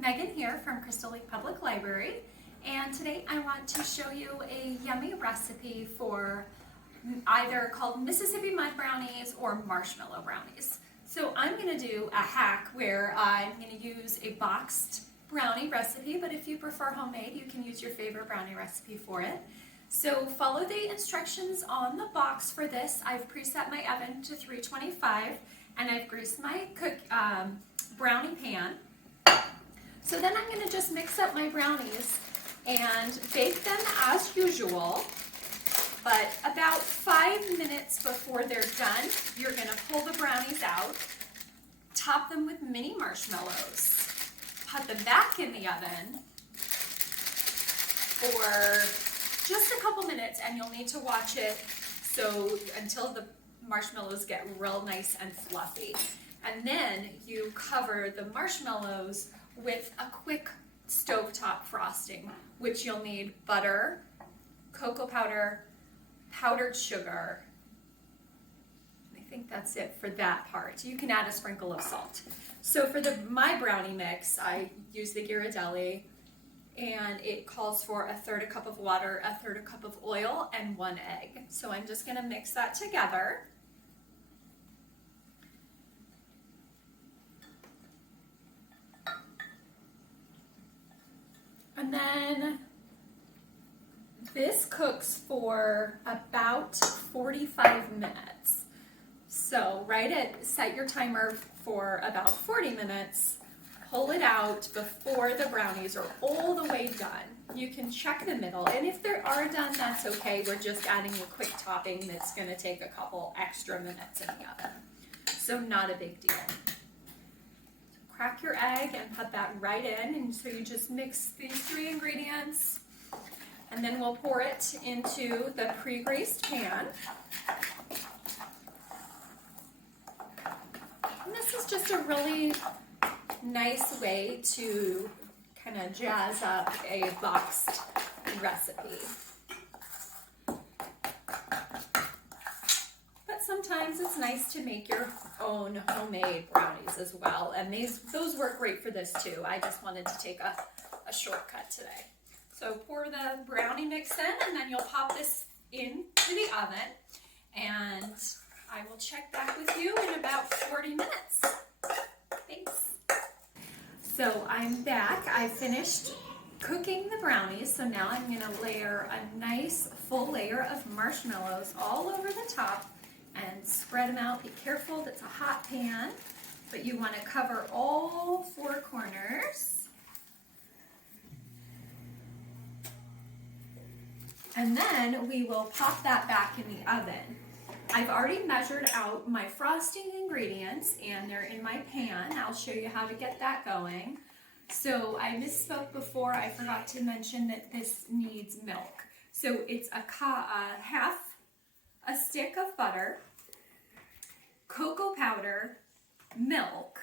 Megan here from Crystal Lake Public Library, and today I want to show you a yummy recipe for either called Mississippi Mud Brownies or Marshmallow Brownies. So I'm going to do a hack where I'm going to use a boxed brownie recipe, but if you prefer homemade, you can use your favorite brownie recipe for it. So follow the instructions on the box for this. I've preset my oven to 325 and I've greased my brownie pan. So then I'm going to just mix up my brownies and bake them as usual, but about 5 minutes before they're done, you're going to pull the brownies out, top them with mini marshmallows, put them back in the oven for just a couple minutes, and you'll need to watch it until the marshmallows get real nice and fluffy. And then you cover the marshmallows with a quick stovetop frosting, which you'll need butter, cocoa powder, powdered sugar. I think that's it for that part. You can add a sprinkle of salt. So for my brownie mix, I use the Ghirardelli, and it calls for 1/3 cup of water, 1/3 cup of oil, and 1 egg. So I'm just going to mix that together. And then this cooks for about 45 minutes. So set your timer for about 40 minutes, pull it out before the brownies are all the way done. You can check the middle, and if they are done, that's okay. We're just adding a quick topping that's going to take a couple extra minutes in the oven. So not a big deal. Crack your egg and put that right in, and so you just mix these 3 ingredients, and then we'll pour it into the pre-greased pan. And this is just a really nice way to kind of jazz up a boxed recipe. Sometimes it's nice to make your own homemade brownies as well, and those work great for this too. I just wanted to take a shortcut today. So pour the brownie mix in, and then you'll pop this into the oven, and I will check back with you in about 40 minutes. Thanks. So I'm back. I finished cooking the brownies, so now I'm going to layer a nice full layer of marshmallows all over the top and spread them out. Be careful, that's a hot pan, but you want to cover all 4 corners. And then we will pop that back in the oven. I've already measured out my frosting ingredients, and they're in my pan. I'll show you how to get that going. So I misspoke before. I forgot to mention that this needs milk. So it's half a stick of butter, cocoa powder, milk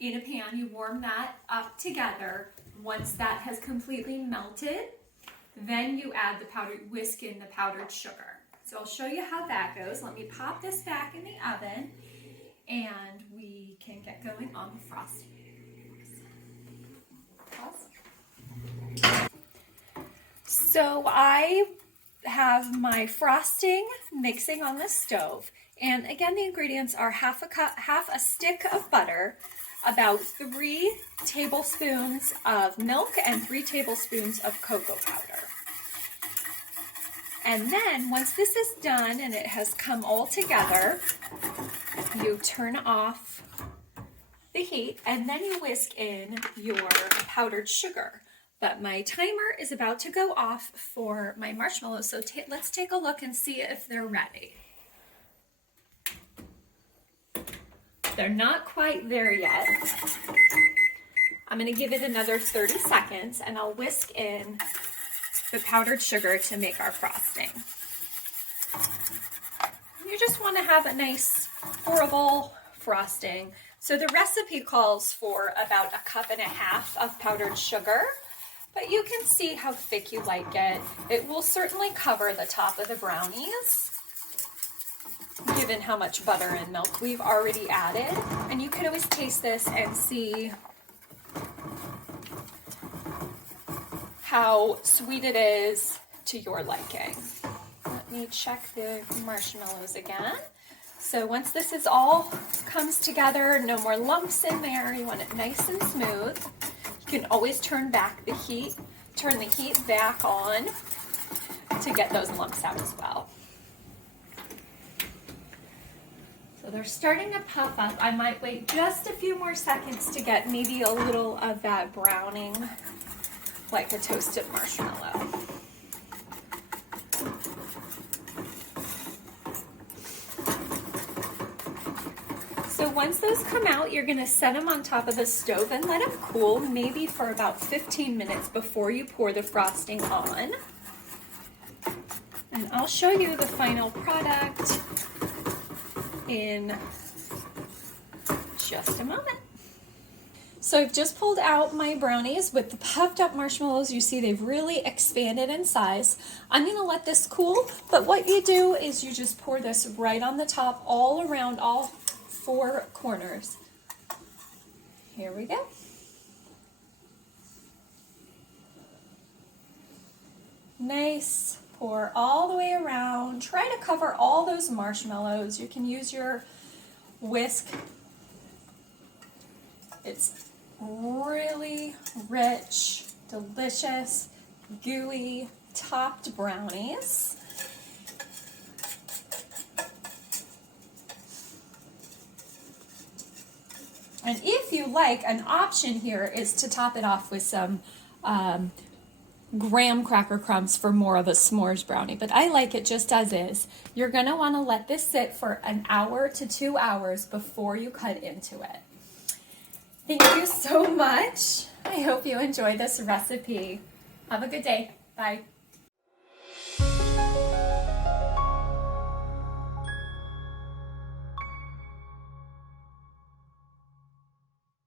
in a pan. You warm that up together. Once that has completely melted, then you add whisk in the powdered sugar. So I'll show you how that goes. Let me pop this back in the oven, and we can get going on the frosting. So I have my frosting mixing on the stove, and again the ingredients are half a stick of butter, about 3 tablespoons of milk, and 3 tablespoons of cocoa powder. And then once this is done and it has come all together, you turn off the heat, and then you whisk in your powdered sugar. But my timer is about to go off for my marshmallows, so let's take a look and see if they're ready. They're not quite there yet. I'm going to give it another 30 seconds, and I'll whisk in the powdered sugar to make our frosting. You just want to have a nice, pourable frosting. So the recipe calls for about 1.5 cups of powdered sugar, but you can see how thick you like it. It will certainly cover the top of the brownies, given how much butter and milk we've already added. And you can always taste this and see how sweet it is to your liking. Let me check the marshmallows again. So once this is all comes together, no more lumps in there, you want it nice and smooth. You can always turn the heat back on to get those lumps out as well. So they're starting to puff up. I might wait just a few more seconds to get maybe a little of that browning like a toasted marshmallow. So once those come out, you're gonna set them on top of the stove and let them cool, maybe for about 15 minutes before you pour the frosting on. And I'll show you the final product in just a moment. So I've just pulled out my brownies with the puffed up marshmallows. You see they've really expanded in size. I'm gonna let this cool, but what you do is you just pour this right on the top, all around all 4 corners. Here we go. Nice. Pour all the way around. Try to cover all those marshmallows. You can use your whisk. It's really rich, delicious, gooey, topped brownies. And if you like, an option here is to top it off with some graham cracker crumbs for more of a s'mores brownie, but I like it just as is. You're gonna wanna let this sit for 1 hour to 2 hours before you cut into it. Thank you so much. I hope you enjoyed this recipe. Have a good day. Bye.